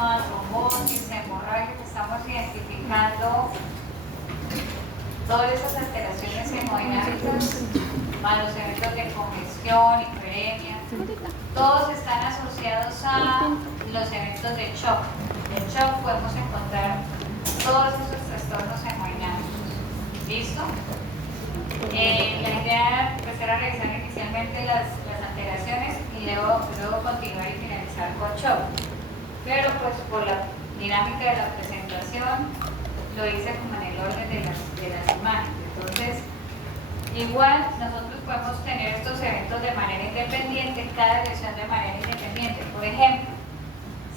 aneurisma, trombosis, hemorragia, estamos identificando todas esas alteraciones hemodinámicas, más los eventos de congestión, hiperemia, todos están asociados a los eventos de shock. En shock podemos encontrar todos esos trastornos hemodinámicos. ¿Listo? La idea era revisar inicialmente las alteraciones y luego continuar y finalizar con shock. Pero pues por la dinámica de la presentación lo hice como en el orden de las imágenes. Entonces, igual nosotros podemos tener estos eventos de manera independiente, cada lesión de manera independiente. Por ejemplo,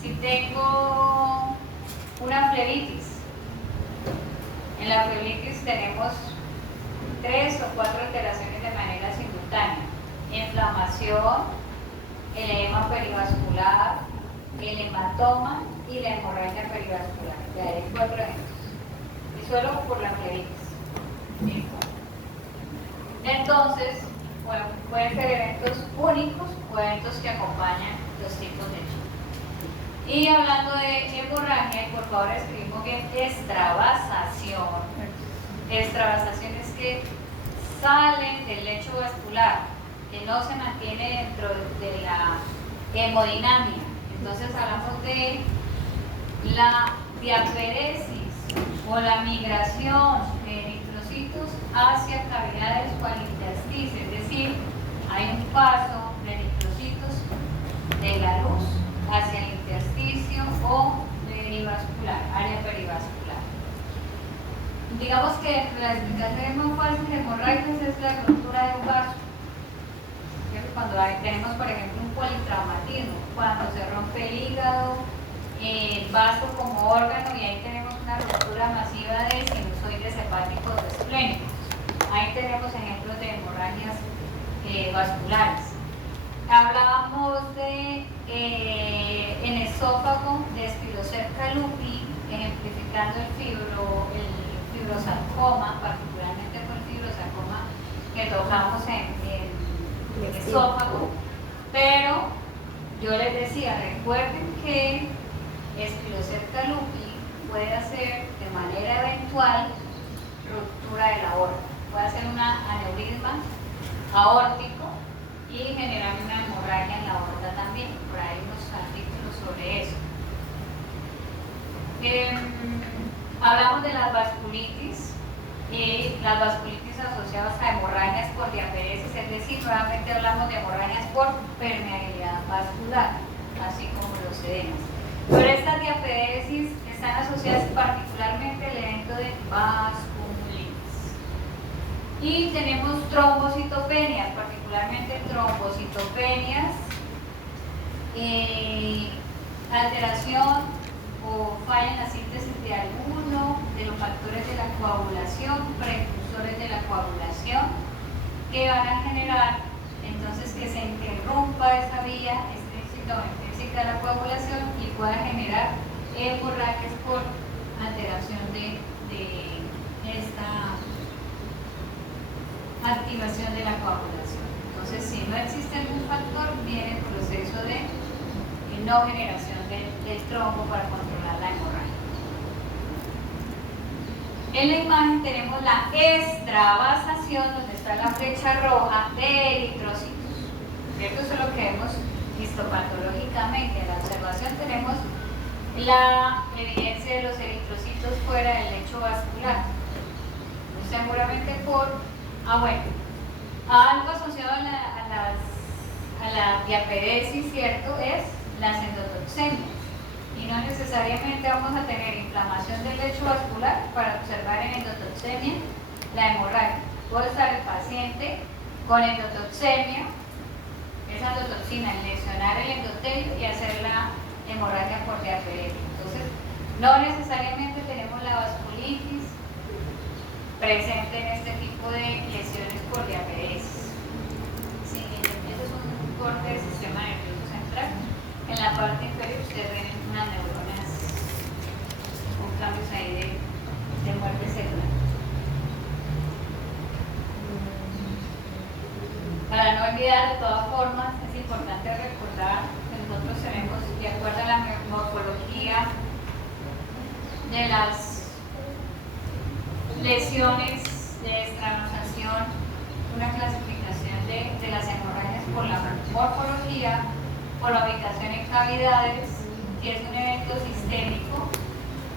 si tengo una flebitis, en la flebitis tenemos 3 o 4 alteraciones de manera simultánea: inflamación, el edema perivascular, el hematoma y la hemorragia perivascular. Ya hay 4 eventos. Y solo por la flebitis. ¿Listo? Entonces, bueno, pueden ser eventos únicos o eventos que acompañan los tipos de shock. Y hablando de hemorragia, por favor escribimos bien extravasación. Extravasación es que salen del lecho vascular, que no se mantiene dentro de la hemodinamia. Entonces hablamos de la diaperesis o la migración de eritrocitos hacia cavidades o al intersticio, es decir, hay un paso de eritrocitos de la luz hacia el intersticio o perivascular, área perivascular. Digamos que la explicación más fácil de hemorragias es la ruptura de un vaso. Cuando tenemos, por ejemplo, un politraumatismo, cuando se rompe el hígado, el vaso como órgano, y ahí tenemos una ruptura masiva de sinusoides hepáticos esplénicos. Ahí tenemos ejemplos de hemorragias vasculares. Hablábamos de en esófago de Spirocerca lupi, ejemplificando el fibrosarcoma, particularmente con el fibrosarcoma que tocamos en el esófago. Pero yo les decía, recuerden que Spirocerca lupi puede hacer de manera eventual ruptura de la aorta, puede hacer una aneurisma aórtico y generar una hemorragia en la aorta también. Por ahí unos artículos sobre eso. Hablamos de las vasculitis y las vasculitis asociadas a hemorragias por diaperesis, es decir, nuevamente hablamos de hemorragias por permeabilidad vascular, así como los edemas. Pero estas diaperesis están asociadas particularmente al evento de vasculitis. Y tenemos trombocitopenias, particularmente trombocitopenias, alteración o falla en la síntesis de alguno de los factores de la coagulación, precursores de la coagulación, que van a generar entonces que se interrumpa esa vía extrínseca o intrínseca de la coagulación y pueda generar hemorragias por alteración de esta activación de la coagulación. Entonces, si no existe algún factor, viene el proceso de no generación del trombo para controlar la hemorragia. En la imagen tenemos la extravasación, donde está la flecha roja de eritrocitos. ¿Cierto? Eso es lo que vemos histopatológicamente. En la observación tenemos la evidencia de los eritrocitos fuera del lecho vascular. Seguramente algo asociado a la diaperesis, ¿cierto? Es las endotoxemias. Y no necesariamente vamos a tener inflamación del lecho vascular para observar en endotoxemia la hemorragia. Puede estar el paciente con endotoxemia, esa endotoxina, lesionar el endotelio y hacer la hemorragia por diaperesis. Entonces, no necesariamente tenemos la vasculitis presente en este tipo de lesiones por diaperesis. Sí, eso es un corte del sistema nervioso central. En la parte inferior ustedes ven unas neuronas con cambios ahí de muerte celular. Para no olvidar, de todas formas, es importante recordar que nosotros tenemos, de acuerdo a la morfología de las lesiones de estranosación, una clasificación de las hemorragias por la morfología, por la ubicación en cavidades, si es un evento sistémico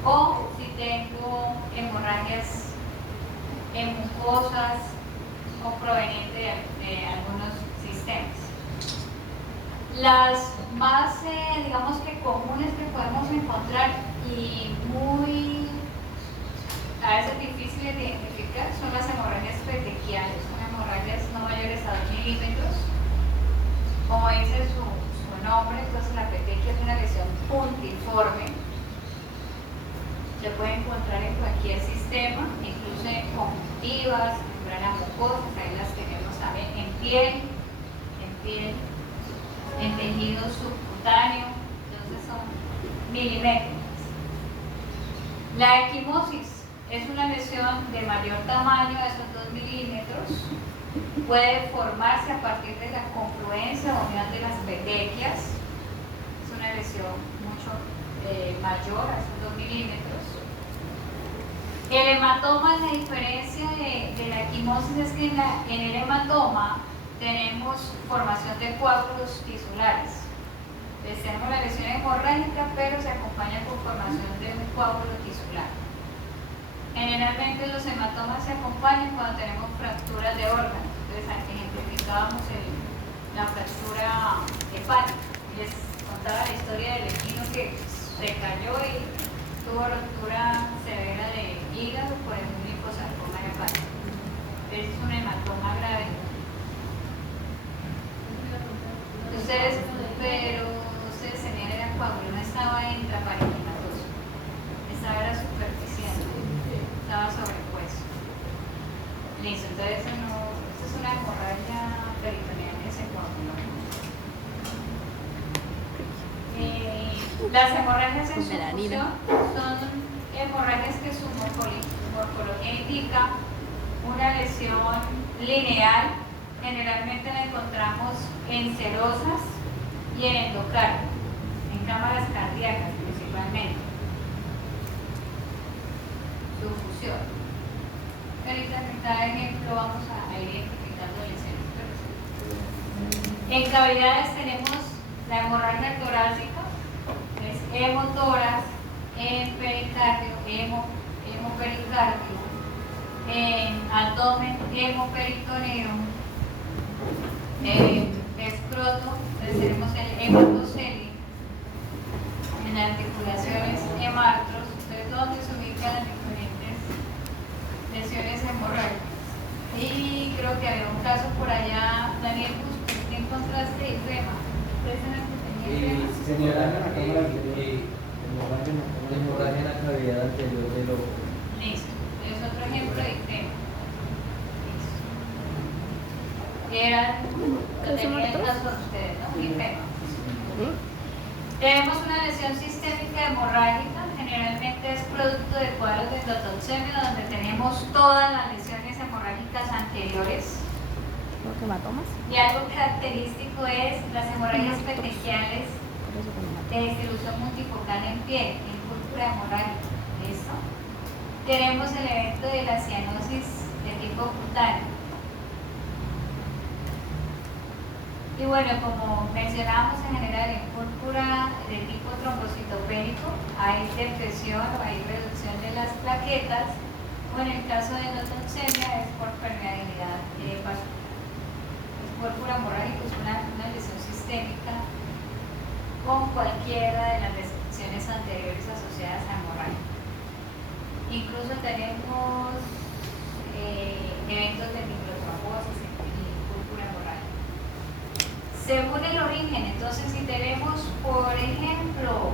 o si tengo hemorragias en mucosas o proveniente de algunos sistemas. Las más, digamos que comunes que podemos encontrar y muy a veces difíciles de identificar son las hemorragias petequiales, son hemorragias no mayores a 2 milímetros. Como dice su nombre, entonces la petequia es una lesión puntiforme. Se puede encontrar en cualquier sistema, incluso en conjuntivas, membranas mucosas, ahí las tenemos también en piel, en tejido subcutáneo, entonces son milimétricas. La equimosis es una lesión de mayor tamaño, de esos 2 milímetros, puede formarse a partir de la confluencia o unión de las petequias, es una lesión mucho mayor, a esos 2 milímetros. El hematoma, la diferencia de la equimosis es que en el hematoma tenemos formación de coágulos tisulares. Entonces tenemos la lesión hemorrágica, pero se acompaña con formación de un coágulo tisular. Generalmente los hematomas se acompañan cuando tenemos fracturas de órganos. Entonces aquí ejemplificábamos la fractura hepática. Les contaba la historia del equino que se cayó y tuvo ruptura severa de hígado por el linfosarcoma hepático. Es un hematoma grave. Ustedes tenían el coágulo, no estaba intraparenquimatoso, estaba superficial, estaba sobrepuesto. Listo, entonces esto es una hemorragia peritoneal que se coaguló. Las hemorragias en sufusión son hemorragias que su morfología indica una lesión lineal. Generalmente la encontramos en serosas y en endocardio, en cámaras cardíacas principalmente. Sufusión. Ahorita en cada ejemplo vamos a ir identificando lesiones. En cavidades tenemos la hemorragia torácica, es hemotoras, en pericardio, hemopericardio, en abdomen, hemoperitoneo, escroto, entonces tenemos el hematocele, en articulaciones hemartros, entonces donde se ubican las diferentes lesiones hemorrágicas. Y creo que había un caso por allá, Daniel, ¿qué encontraste de FEMA? ¿Ustedes en el que tenía hemorragia en la cavidad anterior del ojo. Listo, es otro ejemplo de FEMA. Tenía el caso de ustedes, ¿no? FEMA. Tenemos una lesión sistémica hemorrágica, generalmente es producto de cuadros de endotoxemia, donde tenemos todas las lesiones hemorrágicas anteriores. Y algo característico es las hemorragias petequiales de distribución multifocal en piel, en púrpura hemorrágica. ¿Listo? Tenemos el evento de la cianosis de tipo cutáneo. Y bueno, como mencionábamos en general, en púrpura de tipo trombocitopénico hay depresión o hay reducción de las plaquetas, o en el caso de endotoxemia es por permeabilidad vascular. Púrpura hemorrágica es una lesión sistémica con cualquiera de las restricciones anteriores asociadas a hemorragia. Incluso tenemos eventos de microtrombosis y púrpura hemorrágica. Según el origen, entonces si tenemos, por ejemplo,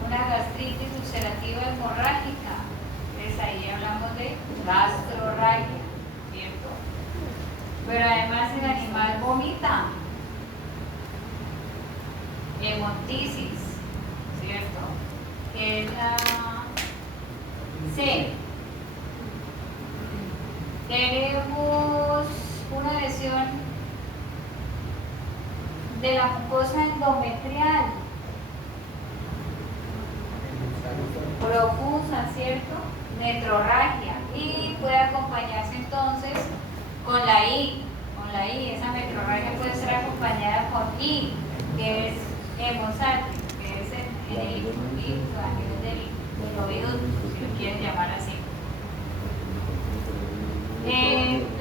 una gastritis ulcerativa hemorrágica, entonces ahí hablamos de gastrorragia, ¿cierto? Pero además el animal vomita, hemotisis, ¿cierto? Que es la C. Tenemos una lesión de la mucosa endometrial. profusa, ¿cierto? Metrorragia. Y puede acompañarse entonces con la I. Esa metrorragia puede ser acompañada con I, que es hemosátil, que es en el licurito, a nivel del oído, si lo quieren llamar así.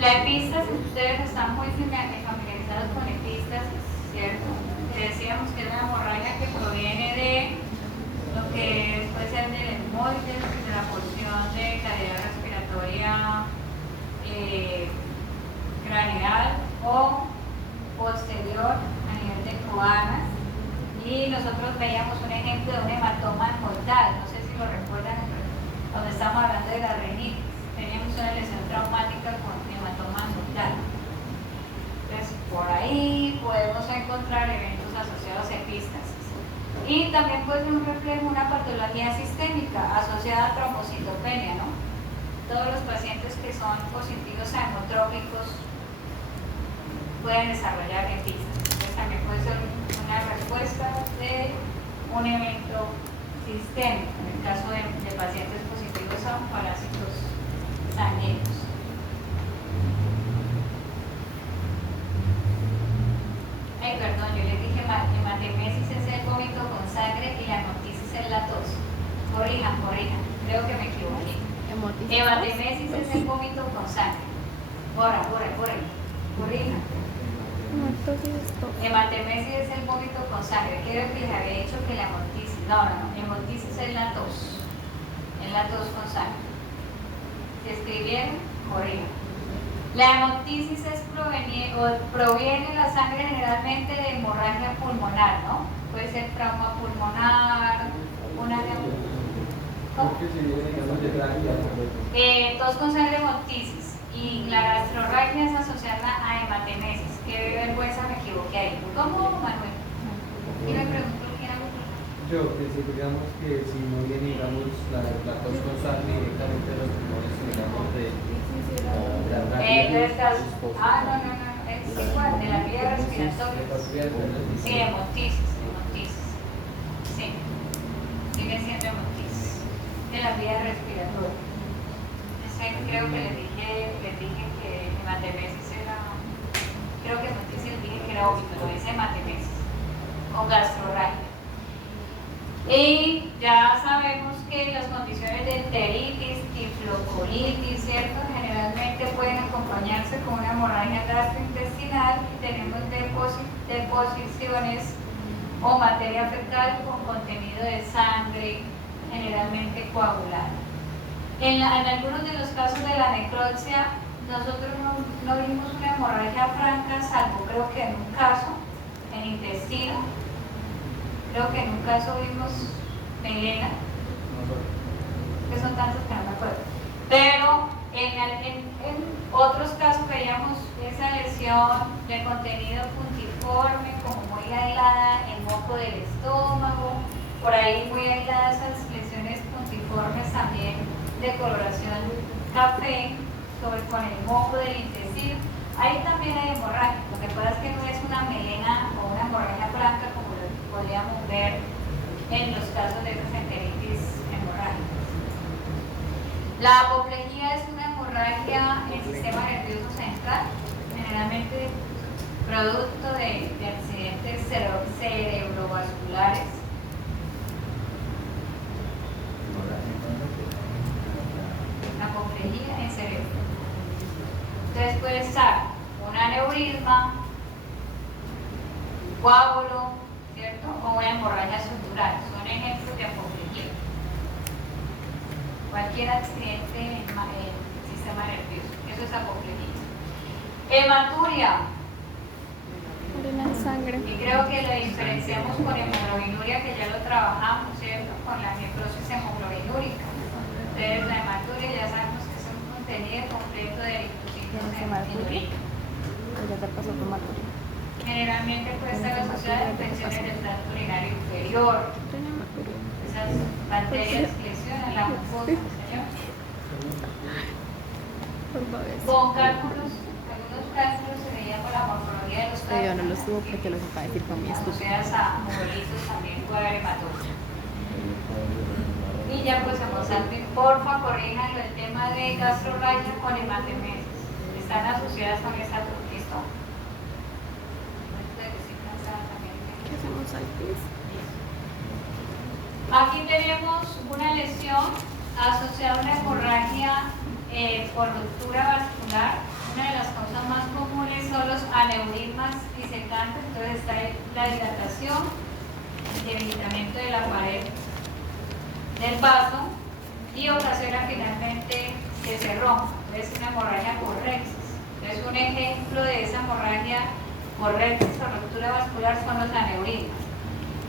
La epístasis, ustedes están muy familiarizados con epístasis, ¿cierto? Decíamos que es una hemorragia que proviene de lo que puede ser del etmoides, de la porción de cavidad respiratoria craneal o posterior a nivel de coanas. Y nosotros veíamos un ejemplo de un hematoma mortal, no sé si lo recuerdan, cuando estamos hablando de la rinitis, teníamos una lesión traumática con hematoma mortal. Entonces, por ahí podemos encontrar eventos asociados a epístasis. Y también puede ser un reflejo, una patología sistémica asociada a trombocitopenia, ¿no? Todos los pacientes que son positivos a hemotrópicos pueden desarrollar epístasis. Entonces también puede ser una respuesta de un evento sistémico, en el caso de pacientes positivos a parásitos sanguíneos. Ay, perdón, yo les dije hematemesis es el vómito con sangre y la hemoptisis es la tos. Corrijan, creo que me equivoqué. Hematemesis es el vómito con sangre. Corrijan. Hematemesis es el vómito con sangre. Creo que les había dicho que la hemoptisis. No. Hemoptisis es la tos. Es la tos con sangre. Si escribieron, corrijan. La hemoptisis proviene de la sangre generalmente de hemorragia pulmonar, ¿no? Puede ser trauma pulmonar, una tos con sangre, hemoptisis. Y la gastrorragia es asociada a hematemesis. Qué vergüenza, me equivoqué ahí. ¿Cómo, Manuel? ¿Y me preguntó quién era? Yo, que si digamos que si no viene, digamos, la tos con sangre directamente de los pulmones, digamos, de la No, es igual, de la vía respiratoria. Sí, hemoptisis. Sí, sigue siendo hemoptisis. De la vía respiratoria. Creo que les dije que hematemesis era, creo que hemoptisis les dije que era vómito, lo es hematemesis, con gastrorragia. Y ya sabemos que las condiciones de enteritis, tiflocolitis, ¿cierto? Generalmente pueden acompañarse con una hemorragia gastrointestinal y tenemos deposiciones o materia fecal con contenido de sangre, generalmente coagulada. En algunos de los casos de la necropsia, nosotros no vimos una hemorragia franca, salvo creo que en un caso, en intestino. Creo que en un caso vimos melena, que son tantos que no me acuerdo. Pero en otros casos veíamos esa lesión de contenido puntiforme, como muy aislada, el moco del estómago, por ahí muy aisladas esas lesiones puntiformes también de coloración café, con el moco del intestino. Ahí también hay hemorragia, lo que pasa es que no es una melena o una hemorragia blanca como lo podríamos ver en los casos de esas enteritis hemorrágicas. La apoplejía es una hemorragia en el sistema nervioso central, generalmente producto de accidentes cerebrovasculares. Apoplejía en cerebro. Entonces puede estar un aneurisma, coágulo, ¿cierto? O una hemorragia subdural. Son ejemplos de apoplejía. Cualquier accidente en el sistema nervioso. Eso es apoplejía. Hematuria. Orina de sangre. Y creo que lo diferenciamos con hemoglobinuria, que ya lo trabajamos, ¿cierto? Con la necrosis hemoglobinúrica. Entonces la hematuria ya sabemos que es un contenido completo de eritrocitos en orina. Ya te pasó tu hematuria. Generalmente puede estar asociada a infecciones del tracto urinario inferior. Esas bacterias que lesionan la mucosa, señor. Con cálculos, algunos cálculos se veían con la morfología de los cálculos. Yo no los tuvo porque lo que para decir con mi estúpido. Asociadas a mogolitos también puede haber hematomas. Y Y ya pues a Monsalve, porfa, corríjanlo el tema de gastrorragia con hematemesis. Están asociadas con esa ¿listo? ¿Qué hacemos al pis? Aquí tenemos una lesión asociada a una hemorragia por ruptura vascular. Una de las causas más comunes son los aneurismas disecantes, entonces está la dilatación, el debilitamiento de la pared del vaso y ocasiona finalmente que se rompa. Entonces una hemorragia por rexis. Entonces un ejemplo de esa hemorragia por rexis o ruptura vascular son los aneurismas.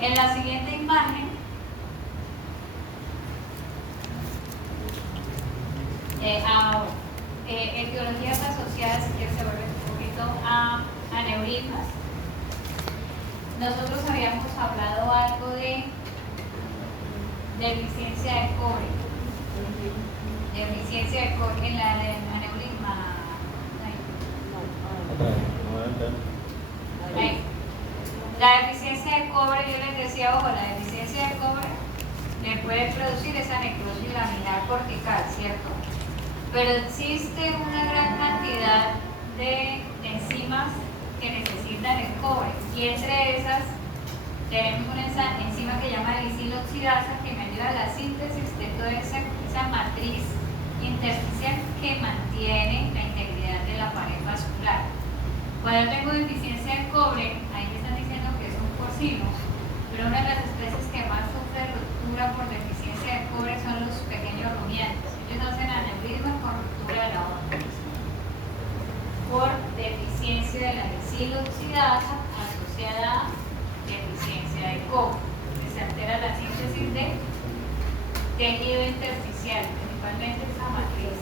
En la siguiente imagen etiologías asociadas, que se vuelven un poquito a aneurismas. Nosotros habíamos hablado algo de deficiencia de cobre. Deficiencia de cobre en la aneurisma. Ahí. La deficiencia de cobre, yo les decía, ojo, la deficiencia de cobre le puede producir esa necrosis laminar cortical, ¿cierto? Pero existe una gran cantidad de enzimas que necesitan el cobre, y entre esas tenemos una enzima que se llama gliciloxidasa, que me ayuda a la síntesis de toda esa matriz intersticial que mantiene la integridad de la pared vascular. Cuando tengo deficiencia de cobre, ahí me están diciendo que es un porcino, pero una de las especies que más sufre ruptura por deficiencia de cobre son los pequeños rumiantes. Ellos hacen aneurisma con ruptura de la onda por deficiencia de la gliciloxidasa asociada a deficiencia de cobre, que se altera la síntesis de tejido intersticial, principalmente esa matriz.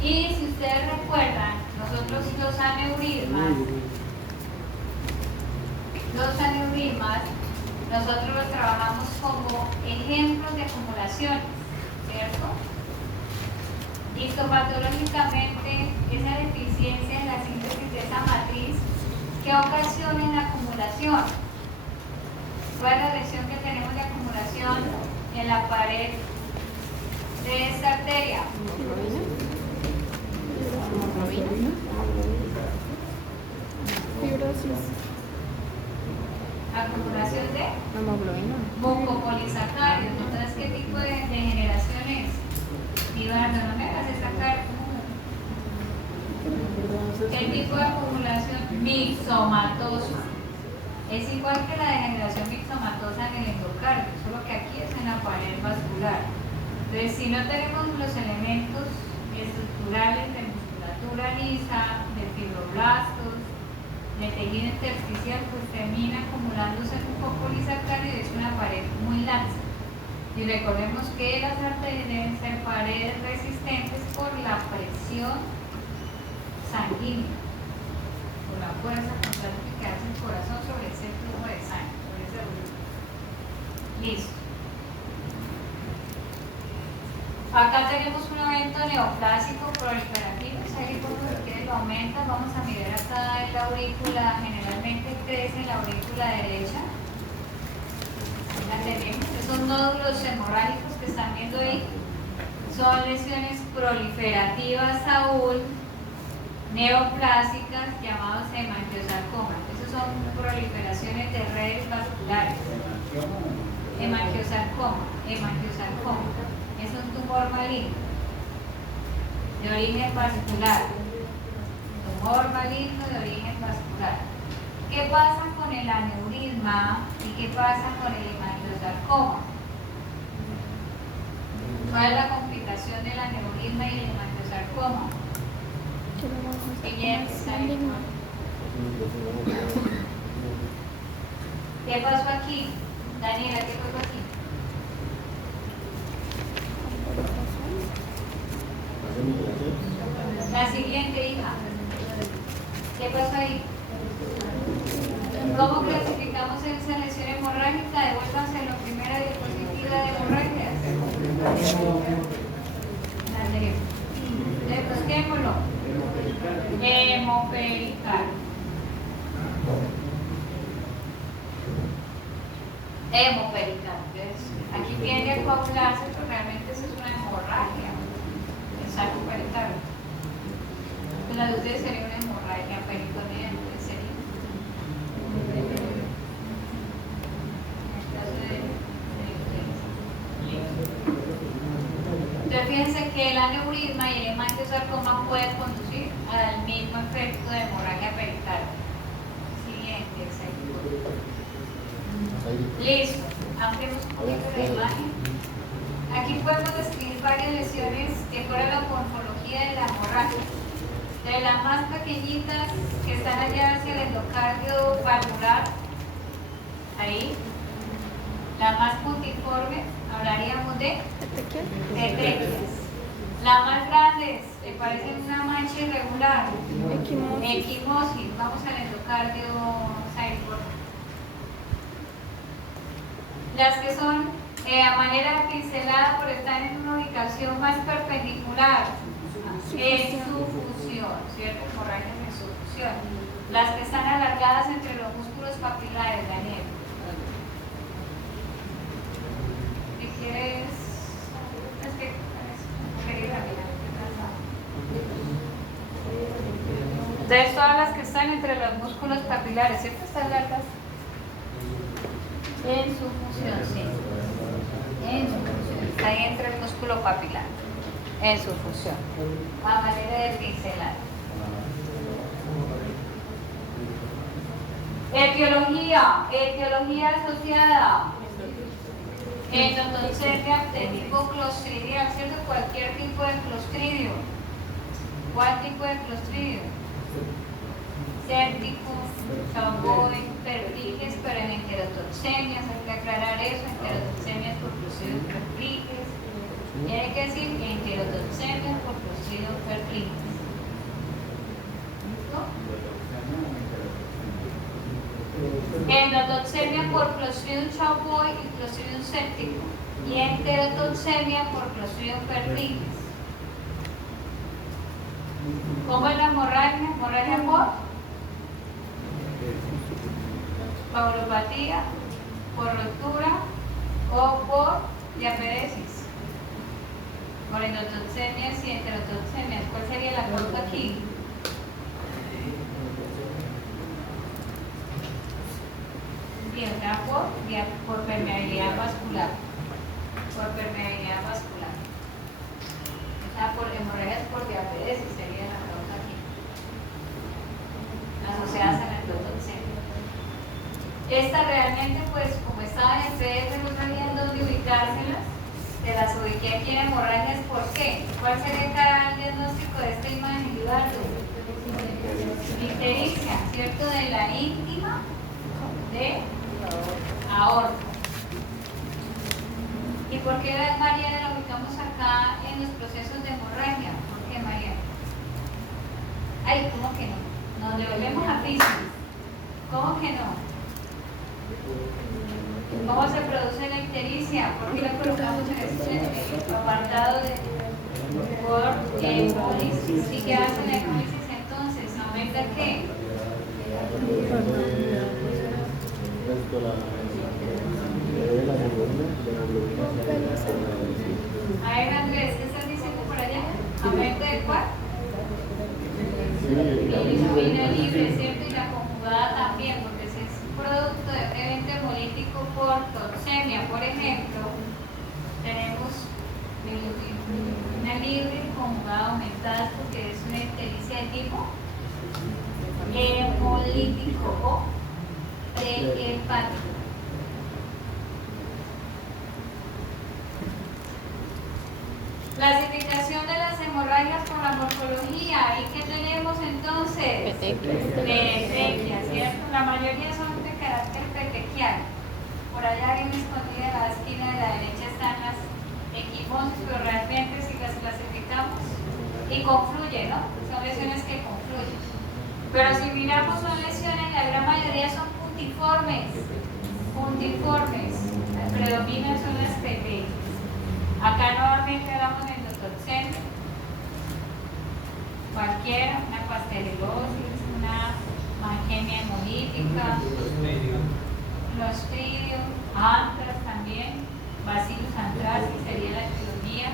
Y si ustedes recuerdan, nosotros los aneurismas, nosotros los trabajamos como ejemplos de acumulaciones, ¿cierto? Histopatológicamente, esa deficiencia en la síntesis de esa matriz que ocasiona una acumulación. ¿Cuál es la lesión que tenemos de acumulación en la pared de esta arteria? Fibrosis. Acumulación de Hemoglobina. mucopolisacáridos. Entonces, ¿qué tipo de degeneración es? Eduardo, no me hagas sacar. ¿Qué tipo de acumulación? Mixomatosa. Es igual que la degeneración mixomatosa en el endocardio, solo que aquí es en la pared vascular. Entonces, si no tenemos los elementos estructurales de musculatura lisa, de fibroblastos, de tejido intersticial, pues termina acumulándose un mucopolisacárido y es una pared muy laxa. Y recordemos que las arterias deben ser paredes resistentes por la presión sanguínea, por la fuerza constante que hace el corazón sobre ese flujo de sangre, sobre ese volumen. Listo. Acá tenemos un evento neoplásico proliferativo, si hay que lo aumenta, vamos a mirar acá en la aurícula, generalmente crece en la aurícula derecha. La tenemos, esos nódulos hemorrágicos que están viendo ahí son lesiones proliferativas aún neoplásicas llamados hemangiosarcomas. Esas son proliferaciones de redes vasculares. Hemangiosarcoma es un tumor maligno de origen vascular. Tumor maligno de origen vascular. ¿Qué pasa con el aneurisma y qué pasa con el hemangiosarcoma? ¿Cuál es la complicación del aneurisma y el hemangiosarcoma? ¿Qué pasó aquí? Daniela, ¿qué pasó aquí? La siguiente, hija. ¿Qué pasó ahí? ¿Cómo clasificamos esa lesión hemorrágica? Devuélvanse la primera diapositiva de hemorragias. La anterior. Busquémoslo. Hemoperical. Hemoperical. Aquí tiende a coagularse, pero realmente saco peritoneal. Pues la de ustedes sería una hemorragia peritoneal, sería. Entonces fíjense que el aneurisma y el hemangiosarcoma pueden conducir al mismo efecto de hemorragia peritoneal. Siguiente, exacto. Listo, ampliemos un poquito la imagen. Aquí podemos describir varias lesiones de acuerdo a la morfología de la hemorragia. De las más pequeñitas que están allá hacia el endocardio valvular, ahí. La más puntiforme, hablaríamos de petequias. Las más grandes, que parecen una mancha irregular, equimosis. Vamos al endocardio cyborg. Las que son a manera pincelada por estar en una ubicación más perpendicular en su fusión, ¿cierto? Hemorragias en su fusión. Las que están alargadas entre los músculos papilares, Daniel. Si quieres, es que quería mirar. Entonces todas las que están entre los músculos papilares, ¿cierto? Están largas. En su función, sí. En su función. Está ahí entre el músculo papilar. En su función. A manera de pincelar. Etiología asociada. Endotoxemia de tipo clostridial, ¿cierto? Cualquier tipo de clostridio. ¿Cuál tipo de clostridio? Séptico, Chamboy, perpliques, pero en enterotoxemias, hay que aclarar eso, enterotoxemias por Clostridium perpliques, y hay que decir enterotoxemias por Clostridium perpliques. ¿Listo? Endotoxemia por Clostridium Chamboy y Clostridium séptico, y enterotoxemia por Clostridium perpliques. ¿Cómo es la hemorragia? ¿Hemorragia por? Pauropatía, por ruptura o por diaperesis, por endotoxemias y enterotoxemias. ¿Cuál sería la causa aquí? Bien, por permeabilidad vascular. Por permeabilidad vascular. O sea, por hemorragias por diaperesis sería la causa aquí. Asociadas a la endotoxemia. Esta realmente, pues, como estaban en PDF, no sabían dónde ubicárselas. Se las ubiqué aquí en hemorragias. ¿Por qué? ¿Cuál sería el diagnóstico de esta imagen, Eduardo? Ictericia, ¿cierto? De la íntima de aorta. ¿Y por qué María la ubicamos acá en los procesos de hemorragia? ¿Por qué, María? Ay, ¿cómo que no? Nos devolvemos a física. ¿Cómo que no? ¿Cómo se produce la ictericia? ¿Por qué la colocamos en este apartado de por hemólisis? ¿Y qué hace la hemólisis entonces? ¿Aumenta qué? A ver, Andrés, ¿qué estás diciendo por allá? ¿Aumenta de cuál? Bilirrubina libre, ¿cierto? Y la conjugada también, porque ese es un producto de un evento hemolítico por toxemia. Por ejemplo, tenemos bilirrubina libre conjugada aumentada porque es una ictericia de tipo hemolítico o prehepático. Clasificación de las hemorragias por la morfología. ¿Y qué tenemos entonces? Petequias, ¿cierto? La mayoría son de carácter petequial. Por allá bien escondida en la esquina de la derecha están las equimosis, pero realmente si las clasificamos y confluyen, ¿no? Son lesiones que confluyen. Pero si miramos son lesiones, la gran mayoría son puntiformes. Puntiformes. Las predominan son las petequias. Acá nuevamente hablamos de endotoxemia, cualquiera, una pasteurilosis, una mangenia hemolítica, Clostridium, antras también, Bacillus anthracis sería la epidemia,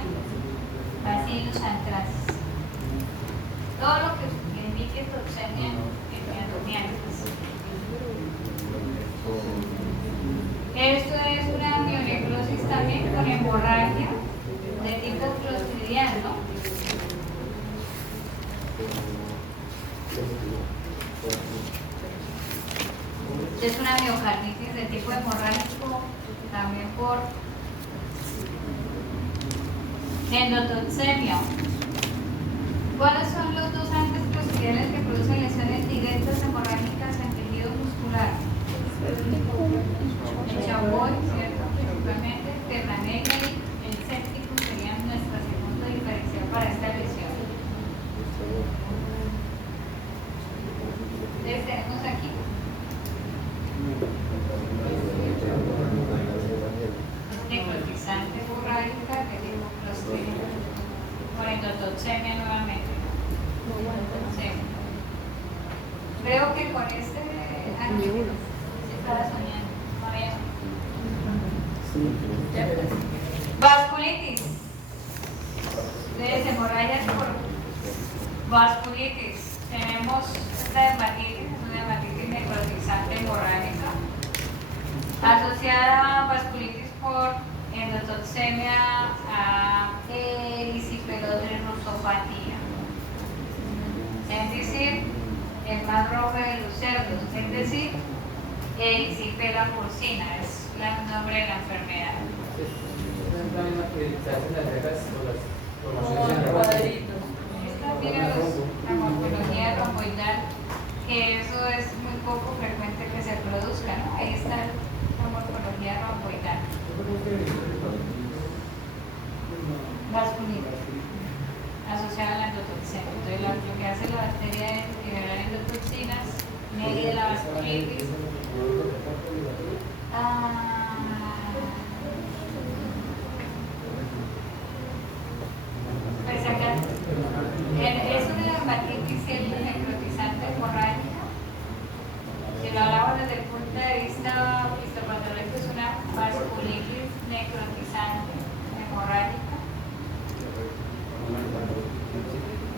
Bacillus niños atrás. Todo lo que indique toxemia endomialis. Esto es una mionecrosis también con hemorragia de tipo clostridiano. Es una miocarditis de tipo hemorrágico también por endotoxemia. ¿Cuáles son los dos agentes clostridiales que producen lesiones directas hemorrágicas en tejido muscular? El chamoy, ¿cierto? Principalmente, terranegra y el séptico serían nuestra segunda diferencial para esta lesión. Entonces tenemos aquí necrotizante hemorrágica de tipo clostridiano con endotoxemia nuevamente. Sí. Creo que con este aquí se estaba soñando. María. Vasculitis. Entonces, hemorragias por vasculitis. Tenemos esta dermatitis, es una dermatitis necrotizante hemorrágica asociada a vasculitis por endotoxemia a erisipelodrenusopatía. Es decir, el más rojo de los cerdos, es decir, erisipela porcina, es el nombre de la enfermedad. Es la misma que se hacen las reglas o las Como cuadritos. Esta tiene la morfología romboidal, que eso es muy poco frecuente que se produzca, ¿no? Ahí está la morfología romboidal. Vasculitis asociada a la endotoxina. Entonces lo que hace la bacteria es liberar endotoxinas, media la vasculitis. Pues acá es una dermatitis necrotizante hemorrágica. Si lo hablamos desde el punto de vista histopatológico, es una vasculitis necrotizante hemorrágica.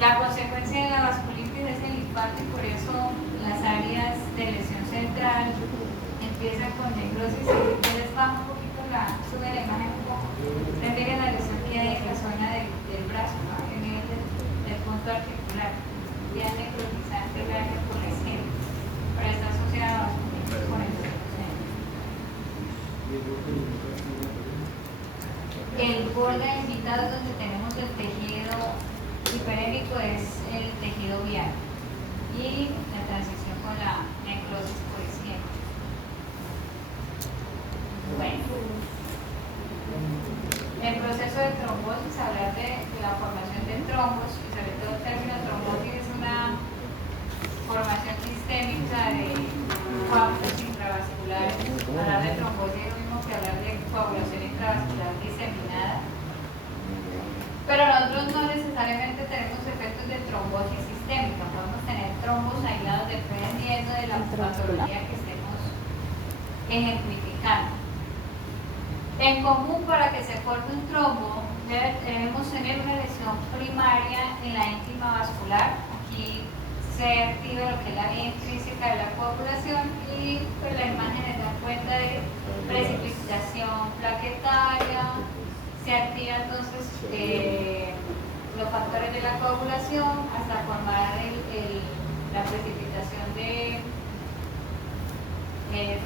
La consecuencia de la vasculitis es el infarto y por eso las áreas de lesión central empiezan con necrosis. Si les baja un poquito sube la imagen un poco, se ve la lesión que hay en la zona del brazo, ¿no? En el del punto articular, ya necrotizante grande por la izquierda, pero está asociada a vasculitis con el borde invitado donde tenemos el tejido hiperémico es el tejido vial y la transición con la necrosis por izquierda. Bueno, el proceso de trombosis, hablar de la formación de trombos y sobre todo el término trombosis es una formación sistémica de coágulos intravasculares. Hablar de trombosis es lo mismo que hablar de coagulación intravascular diseminada. Pero nosotros no necesariamente tenemos efectos de trombosis sistémica, podemos tener trombos aislados dependiendo de la patología que estemos ejemplificando. En común, para que se forme un trombo, debemos tener una lesión primaria en la íntima vascular. Aquí se activa lo que es la vía intrínseca de la coagulación y pues la imagen nos da cuenta de precipitación plaquetaria. Se activa entonces los factores de la coagulación hasta formar la precipitación de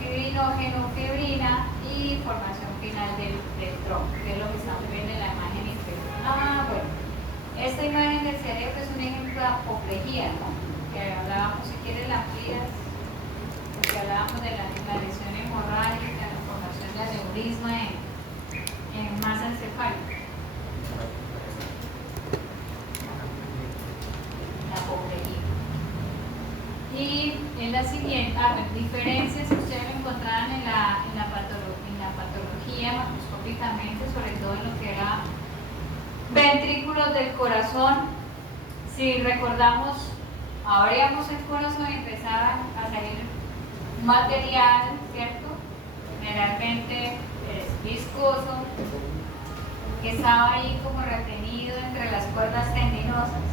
fibrinógeno, fibrina y formación final del trombo, que es lo que estamos viendo en la imagen inferior. Bueno, esta imagen del cerebro es un ejemplo de apoplejía, ¿no? Que hablábamos, si quieres la amplías, porque hablábamos de la lesión hemorrágica, la formación de aneurisma en masa encefálica. La apoplejía. Y en la siguiente, diferencias que ustedes encontraban en la patología macroscópicamente, sobre todo en lo que era ventrículos del corazón. Si recordamos, abríamos el corazón y empezaba a salir material, ¿cierto? Generalmente es viscoso, que estaba ahí como retenido entre las cuerdas tendinosas.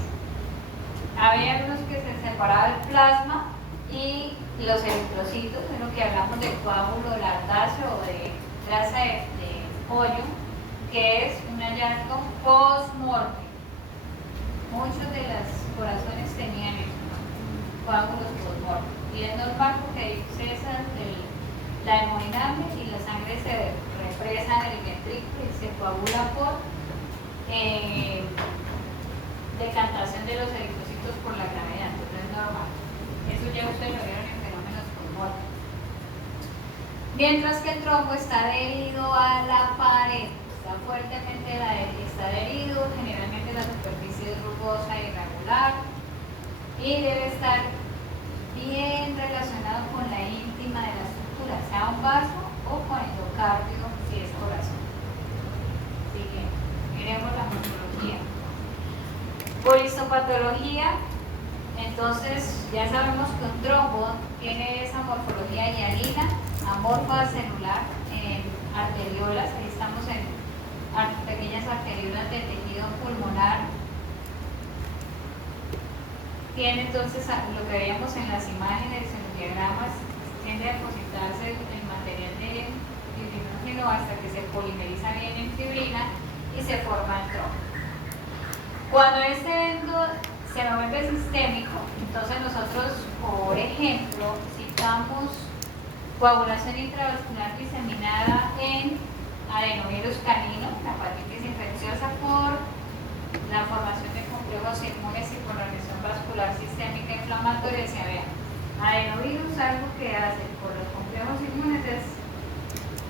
Había algunos que se separaba el plasma y los eritrocitos, en lo que hablamos del coágulo lardáceo o de grasa de pollo, que es un hallazgo post-mortem. Muchos de los corazones tenían eso, ¿no? Coágulos post-mortem. Y es normal porque hay cesa la hemodinamia y la sangre se represa en el ventrículo y se coagula por decantación de los eritrocitos por la gravedad. Entonces es normal. Eso ya ustedes lo vieron en fenómenos post-mortem. Mientras que el trombo está adherido a la pared, está fuertemente está adherido, generalmente la superficie es rugosa e irregular y debe estar bien relacionado con la íntima de la estructura, sea un vaso o con endocardio si es corazón. Así que miremos la morfología. Por histopatología, entonces ya sabemos que un trombo tiene esa morfología hialina, amorfa celular en arteriolas, ahí estamos en pequeñas arteriolas del tejido pulmonar. Tiene entonces lo que veíamos en las imágenes, en los diagramas, tiende a depositarse el material de fibrinógeno hasta que se polimeriza bien en fibrina y se forma el trombo. Cuando este evento se vuelve sistémico, entonces nosotros, por ejemplo, citamos coagulación intravascular diseminada en adenovirus canino, la hepatitis infecciosa por la formación de complejos inmunes y por la lesión vascular sistémica inflamatoria. Se vea, adenovirus, algo que hace por los complejos inmunes es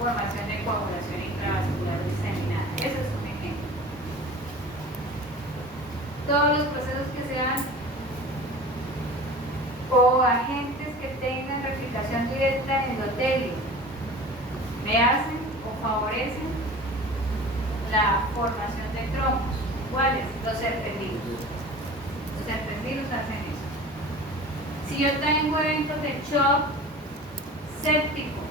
formación de coagulación intravascular diseminada. Ese es un ejemplo. Todos los procesos que sean o agentes que tengan replicación directa en endotelio me hacen o favorecen la formación de trombos. ¿Cuáles? Los serpenvirus. Los serpenvirus hacen eso. Si yo tengo eventos de shock séptico,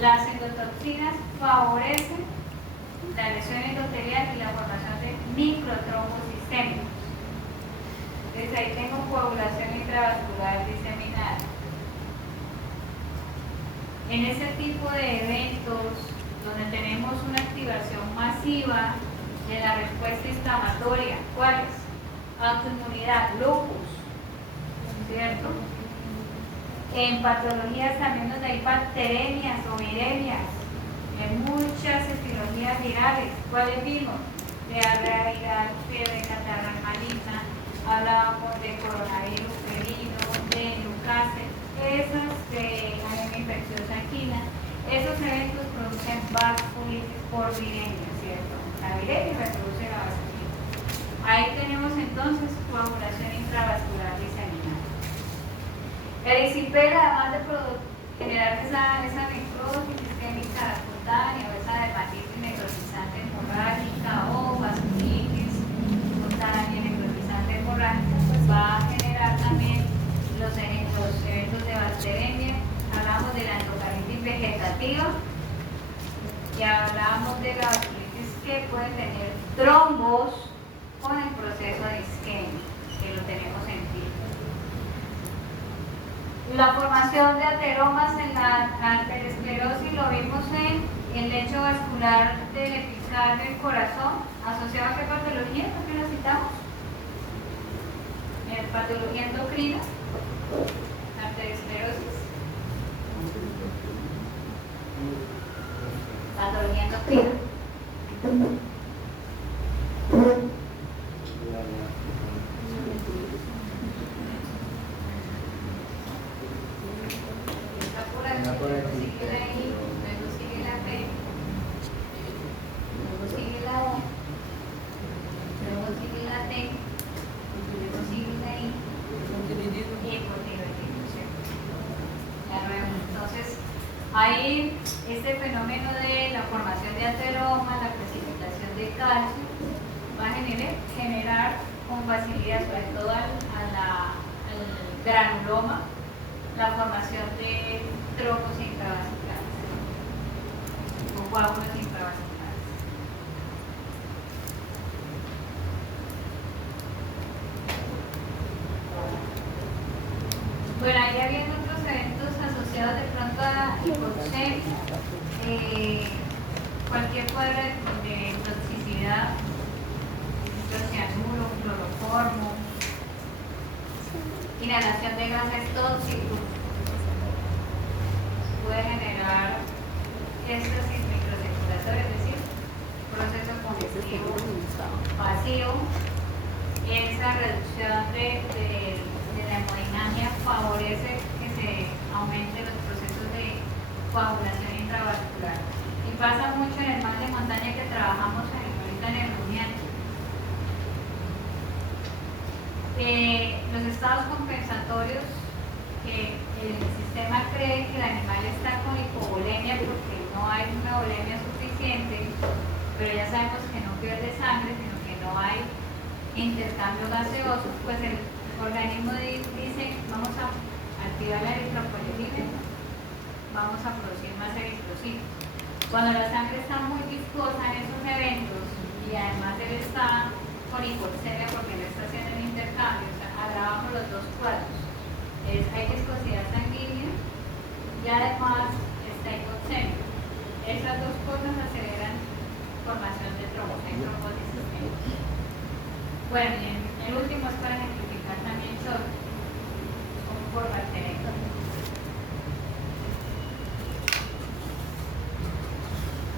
las endotoxinas favorecen la lesión endotelial y la formación de microtrombos sistémicos. Entonces ahí tengo coagulación intravascular diseminada. En ese tipo de eventos donde tenemos una activación masiva de la respuesta inflamatoria, ¿cuáles? Autoinmunidad, lupus, ¿cierto? En patologías también donde hay bacteremias o viremias, en muchas etiologías virales, ¿cuáles vimos? Diarrea viral, fiebre catarral maligna, hablábamos de coronavirus ferino, de Newcastle, esas de anemia infecciosa angina, esos eventos producen vasculitis por viremia, ¿cierto? La viremia reproduce la vasculitis. Ahí tenemos entonces coagulación intravascular diseminada. Erisipela, además de generar esa necrosis isquémica cutánea o esa dermatitis necrotizante hemorrágica o vasculitis cutánea necrotizante hemorrágica, pues va a generar también los eventos de bacteremia. Hablamos de la endocardinitis vegetativa y hablamos de la vasculitis que puede tener trombos con el proceso de isquemia, que lo tenemos en ti. La formación de ateromas en la arteriosclerosis lo vimos en el lecho vascular del epicardio del corazón, asociado a qué patología, ¿por qué lo citamos? En patología endocrina, arteriosclerosis. Patología endocrina. Está por aquí, sigue ahí, luego sigue la P, luego sigue la O, luego sigue la T, luego sigue la I, y hipotiroidismo, ¿cierto? La nueva. Entonces, ahí este fenómeno de la formación de ateroma, la precipitación de calcio, va a generar con facilidad, sobre todo al granuloma, la formación de trombos intravasculares o coágulos intravasculares. de toxicidad, cianuro, cloroformo, inhalación de gases tóxicos, puede generar éxtasis microcirculatorio, es decir, proceso congestivo pasivo. Esa reducción de la hemodinamia favorece que se aumenten los procesos de coagulación intravascular. Y pasa mucho en el mal de montaña que trabajamos ahorita en el rumiante. Los estados compensatorios, que el sistema cree que el animal está con hipovolemia porque no hay una volemia suficiente, pero ya sabemos que no pierde sangre, sino que no hay intercambio gaseoso, pues el organismo dice, vamos a activar la eritropoyetina, vamos a producir más eritrocitos. Cuando la sangre está muy viscosa en esos eventos y además él está con hipoxemia porque le está haciendo el intercambio, o sea, agravamos los dos cuadros. Hay viscosidad sanguínea y además está hipoxemia. Esas dos cosas aceleran formación de trombos, hay trombosis sistémica. Bueno, y el último es para ejemplificar también shock, como por bacteria.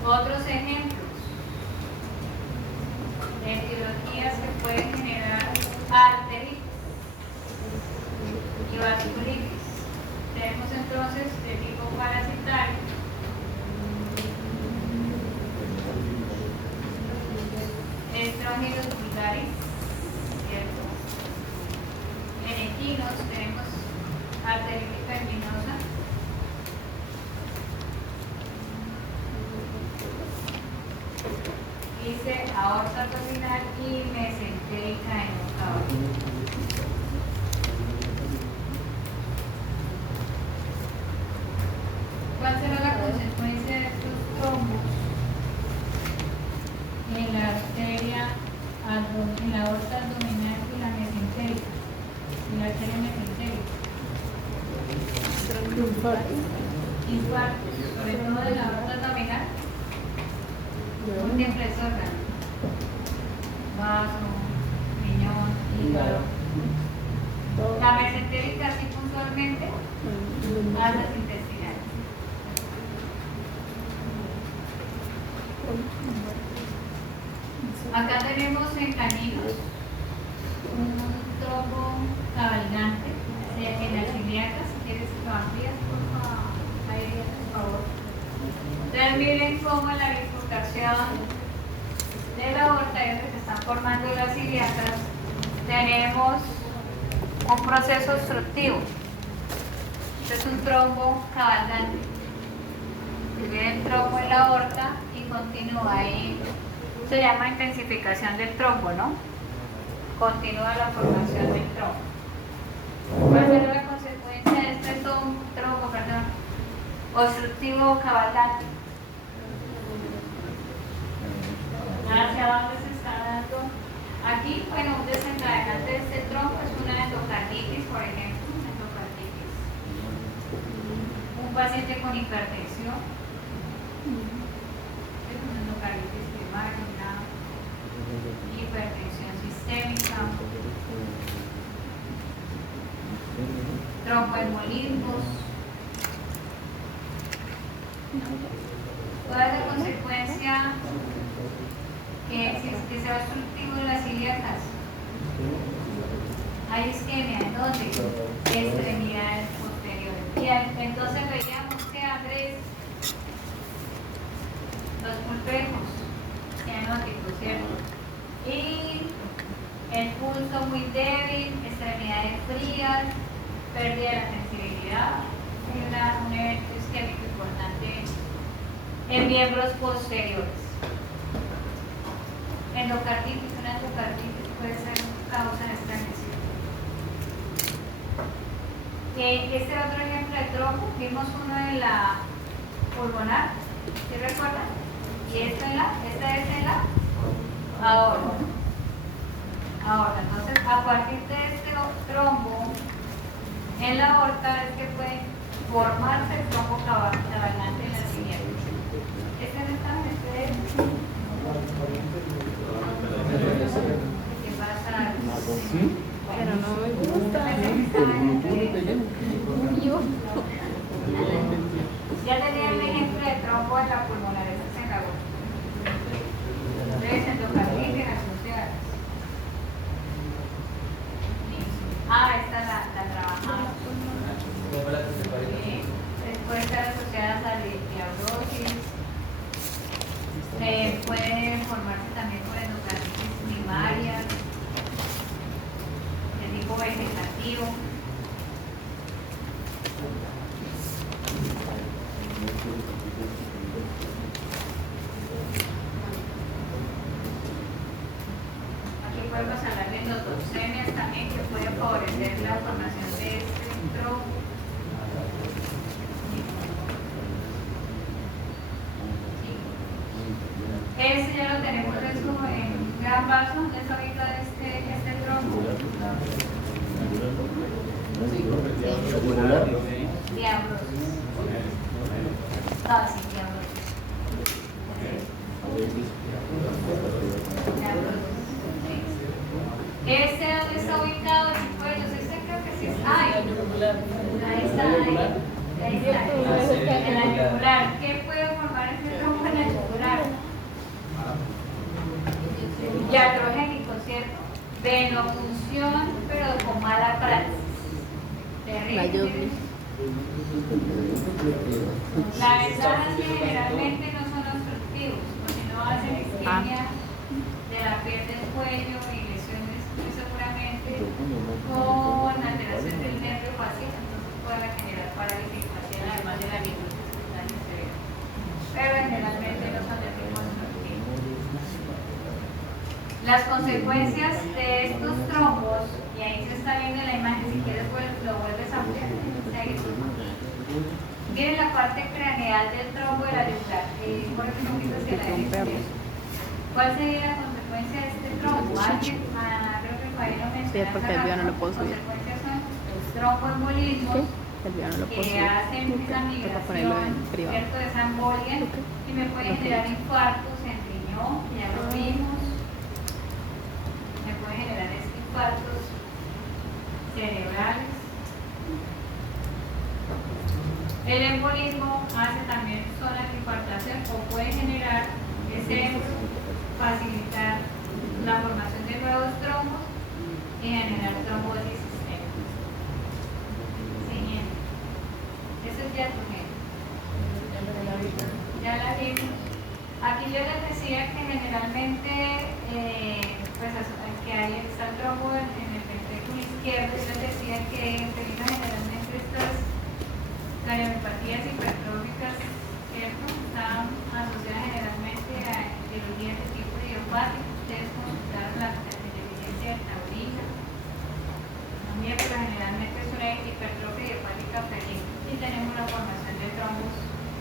Otros ejemplos de etiologías que pueden generar arteritis y vasculitis. Tenemos entonces de tipo parasitario, estrógenos vulgaris, ¿cierto? En equinos tenemos arteritis verminosa, dice aorta abdominal y mesentérica en un caballo. ¿Cuál será la consecuencia de estos trombos en la arteria, en la aorta abdominal y la mesentérica? En la arteria mesentérica. Infarto, sobre todo en la aorta abdominal. Múltiples órganos, vaso, riñón, hígado. La mesentérica sí puntualmente, algas intestinales. Acá tenemos en caninos un trombo cabalgante en las ilíacas. Si quieres que lo amplías, por favor, ahí, por favor. Ustedes miren cómo en la bifurcación de la aorta, donde se están formando las ilíacas, tenemos un proceso obstructivo. Este es un trombo cabalgante. Viene el trombo en la aorta y continúa ahí. Se llama intensificación del trombo, ¿no? Continúa la formación del trombo. ¿Cuál será la consecuencia de este trombo, obstructivo cabalgante? ¿Hacia dónde se está dando? Aquí, bueno, un desencadenante de este trombo es una endocarditis, por ejemplo, una endocarditis. Un paciente con hipertensión, es una endocarditis primaria, una hipertensión sistémica, tromboembolismos. ¿Cuál es la consecuencia? Que sea obstructivo en las ilíacas. Hay isquemia, ¿en dónde? Extremidades posteriores. Y entonces veíamos que Andrés, los pulpejos cianóticos, ¿cierto? Y el pulso muy débil, extremidades frías, pérdida de la sensibilidad, y un evento isquémico importante en miembros posteriores. Endocarditis, una endocarditis puede ser causa de esta lesión. Este otro ejemplo de trombo, vimos uno en la pulmonar, ¿sí recuerdan? Y esta es en la aorta. Ahora, entonces, a partir de este trombo en la aorta es que puede formarse el trombo cabalgante en la siguiente. Este no está, este es vacío. Aquí podemos hablar de endotoxemias también, que puede favorecer la formación de este trombo. Ese ya lo tenemos eso en un gran vaso. ¿Dónde está ubicado este trombo? Diabrosis. Ah, sí, diabrosis. Este dónde está ubicado el cuello, este creo que sí es. ¡Ay! Ahí está, ahí está. En la yugular. ¿Qué puede formar este trombo en la yugular? Iatrogénico, ¿cierto? Venopunción, pero con mala praxis. Terrible. La ventaja es que generalmente no son obstructivos, porque no hacen isquemia de la piel del cuello y lesiones muy seguramente con alteración del nervio facial, entonces puede generar parálisis facial además de la liposucción severa. Pero generalmente no son de tipo obstructivo. Las consecuencias de estos trombos, y ahí se está viendo en la imagen, si quieres lo vuelves a ampliar. Miren la parte craneal del trombo de la yugular, y por un poquito hacia la derecha. ¿Cuál sería la consecuencia de este trombo? Alguien, creo que Fabián lo mencionó. Sí, porque el video no lo puedo Las subir. consecuencias son tromboembolismos El video no lo puedo que subir. hacen esa Toca ponerlo en migración, privado. ¿cierto? De esa embolia, y me pueden generar infartos en riñón, que ya lo vimos. Me pueden generar infartos cerebrales. El embolismo hace también zonas de infartación o puede generar ese facilitar la formación de nuevos trombos y generar trombosis sistémica. Siguiente. Eso es diatrogénico. Ya la vimos. Aquí yo les decía que generalmente pues que ahí está el trombo en el ventrículo izquierdo. Yo les decía que debido generalmente estas cardiomiopatías hipertróficas, ¿cierto? Están asociadas generalmente a etiologías de tipo idiopático. Ustedes consultaron la deficiencia de taurina. También, pero generalmente es una hipertrofia idiopática feliz. Y tenemos la formación de trombos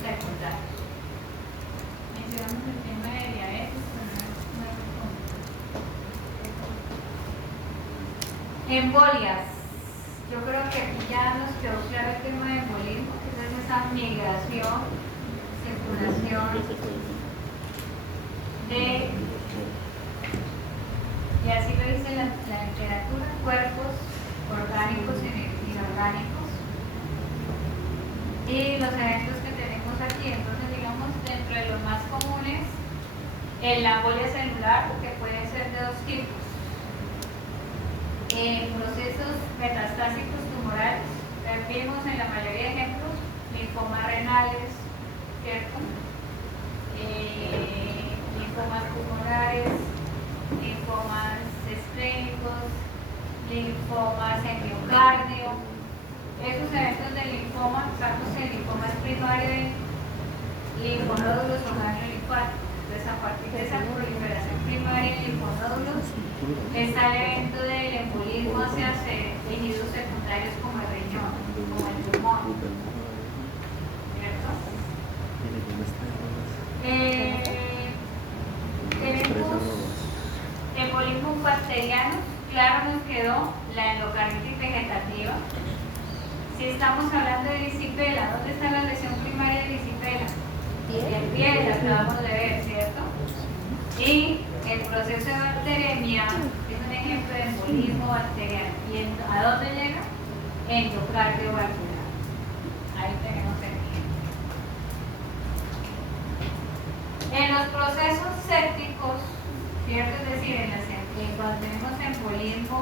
secundarios. Mencionamos el tema de diabetes, pero no es embolias. Yo creo que aquí ya nos quedó claro el tema de embolismo, que es esa migración, circulación de, y así lo dice la literatura, cuerpos orgánicos y inorgánicos. Y los eventos que tenemos aquí, entonces digamos, dentro de los más comunes, la embolia celular, que puede ser de dos tipos. Procesos metastásicos tumorales, vimos en la mayoría de ejemplos linfomas renales, ¿cierto? Linfomas tumorales, linfomas esclénicos, linfomas en miocardio. Esos eventos de linfoma, usamos el linfoma primario de linfonódulos o ganglio linfático. Entonces, a partir de esa proliferación primaria de linfonódulos, está el evento del embolismo hacia tejidos secundarios como el riñón, como el pulmón. ¿Cierto? Tenemos embolismos bacterianos. Claro, nos quedó la endocarditis vegetativa. Si estamos hablando de disipela, ¿dónde está la lesión primaria de disipela? El pie, la acabamos de ver, ¿cierto? Y el proceso de bacteremia es un ejemplo de embolismo bacteriano. ¿Y a dónde llega? Endocardio vascular. Ahí tenemos el ejemplo. En los procesos sépticos, ¿cierto? Es decir, cuando tenemos embolismo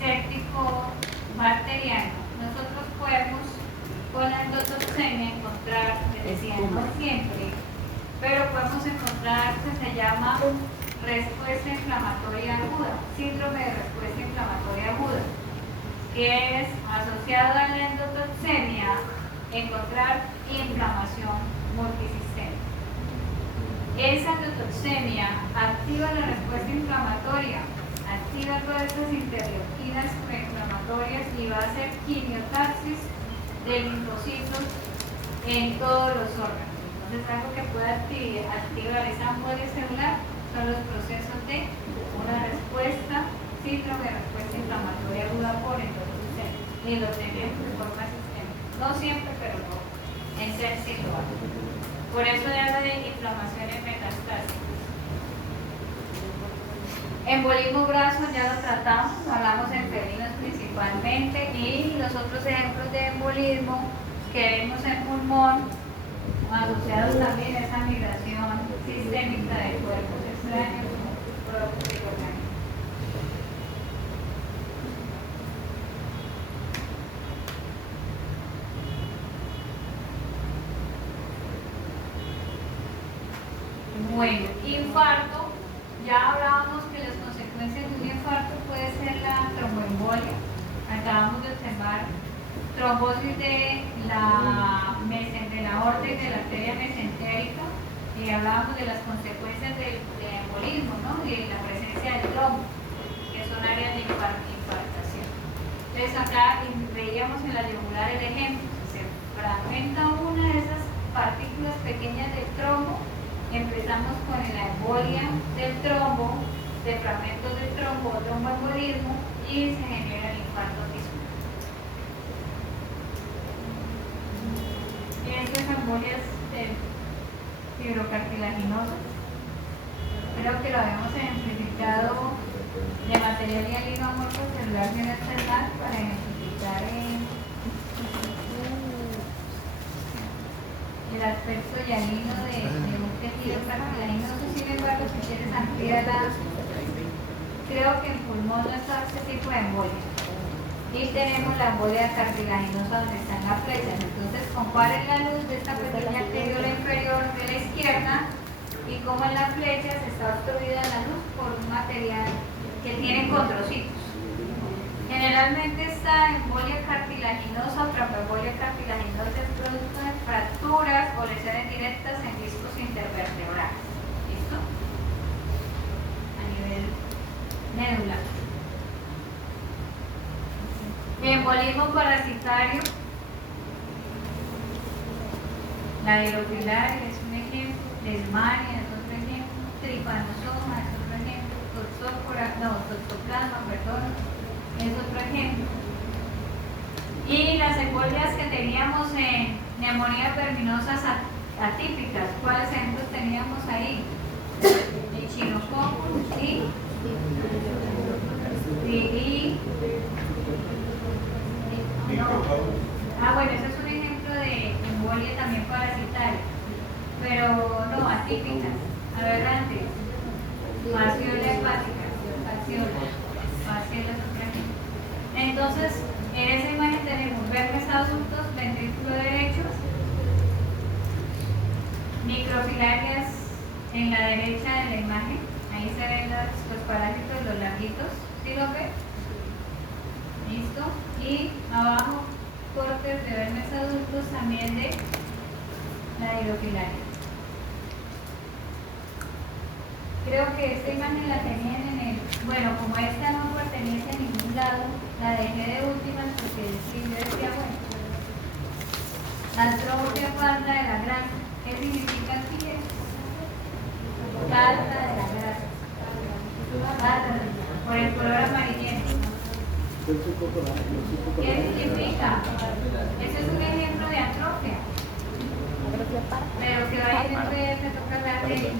séptico bacteriano, nosotros podemos con la endotoxemia encontrar, les decía, no siempre, pero podemos encontrar que se llama respuesta inflamatoria aguda, síndrome de respuesta inflamatoria aguda, que es asociado a la endotoxemia, encontrar inflamación multisistémica. Esa endotoxemia activa la respuesta inflamatoria, activa todas esas interleuquinas inflamatorias y va a hacer quimiotaxis de linfocitos en todos los órganos. Entonces, algo que puede activar esa embolia celular son los procesos de una respuesta, síndrome de respuesta inflamatoria aguda por endotoxemia. Y lo tenemos de forma sistémica. No siempre, pero no. En ser sí lo hace. Por eso se habla de inflamaciones metastásicas. Embolismo graso ya lo tratamos, hablamos en felinos principalmente, y los otros ejemplos de embolismo que vemos en pulmón, asociados también a esa migración sistémica de cuerpos extraños, productos y organismos. Bueno, infarto, ya hablábamos que las consecuencias de un infarto puede ser la tromboembolia. Acabamos de observar trombosis de la aorta y de la arteria mesentérica, y hablábamos de las consecuencias del embolismo, ¿no? De la presencia del trombo, que son áreas de infartación. Entonces acá veíamos en la yugular el ejemplo, se fragmenta una de esas partículas pequeñas del trombo. Empezamos con la embolia del trombo, de fragmentos del trombo, tromboembolismo, y se genera el infarto tismal. Y estas embolias fibrocartilaginosas, creo que lo habíamos ejemplificado de material hialino amorfo celular bilateral para identificar el aspecto hialino de un tejido cartilaginoso. Sin embargo, si quieres ampliarla, creo que en pulmón no está este tipo de embolia. Y tenemos la embolia cartilaginosa donde está en la flecha. Entonces, comparen la luz de esta pequeña arteriola inferior de la izquierda y cómo en la flecha se está obstruida la luz por un material que tiene condrocitos. Generalmente esta embolia cartilaginosa o tromboembolia cartilaginosa es producto de fracturas o lesiones directas en discos intervertebrales. ¿Listo? A nivel medular. Embolismo parasitario. La virofilaria es un ejemplo, Leishmania es otro ejemplo, Trypanosoma es otro ejemplo, Toxoplasma, perdón, es otro ejemplo. Y las embolias que teníamos en neumonías verminosas atípicas, ¿cuáles ejemplos teníamos ahí? Echinococcus y bueno, ese es un ejemplo de embolia también parasitaria, pero no atípicas, aberrantes, fasciola hepática, fasciola es otro ejemplo. Entonces, en esa imagen tenemos vermes adultos, ventrículo derecho, microfilarias en la derecha de la imagen, ahí se ven los parásitos, los larguitos, ¿sí lo ven? Listo. Y abajo, cortes de vermes adultos también de la hidrofilaria. Creo que esta imagen la tenían en el... Bueno, como esta no pertenece a ningún lado, la dejé de última porque sí yo decía, bueno, atrofia falta de la grasa. ¿Qué significa aquí? Falta de la grasa. Falta, por el color amarillento. ¿Qué significa? Ese es un ejemplo de atrofia. Pero que va a ir en PDF, toca hablar de ello.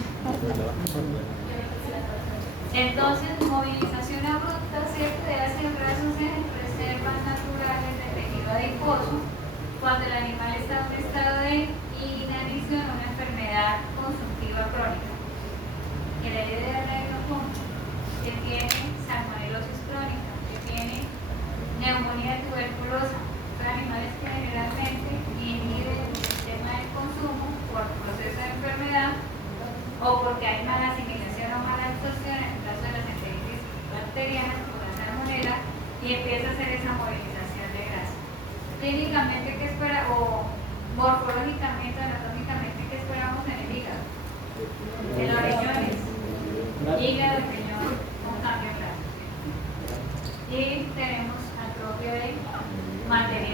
Entonces, movilización abrupta, ¿cierto? De hacer brazos en reservas naturales de tejido adiposo, cuando el animal está en un estado de inanición o una enfermedad consumptiva crónica. Que la idea de la que tiene salmonelosis crónica, que tiene neumonía tuberculosa, son animales que generalmente inhiben el sistema de consumo por proceso de enfermedad o porque hay mala asimilación o mala absorción y empieza a hacer esa movilización de grasa. Clínicamente, ¿qué espera? O morfológicamente, anatómicamente, ¿qué esperamos en el hígado? En los riñones, hígado y riñón, un cambio grande. Y tenemos al propio de material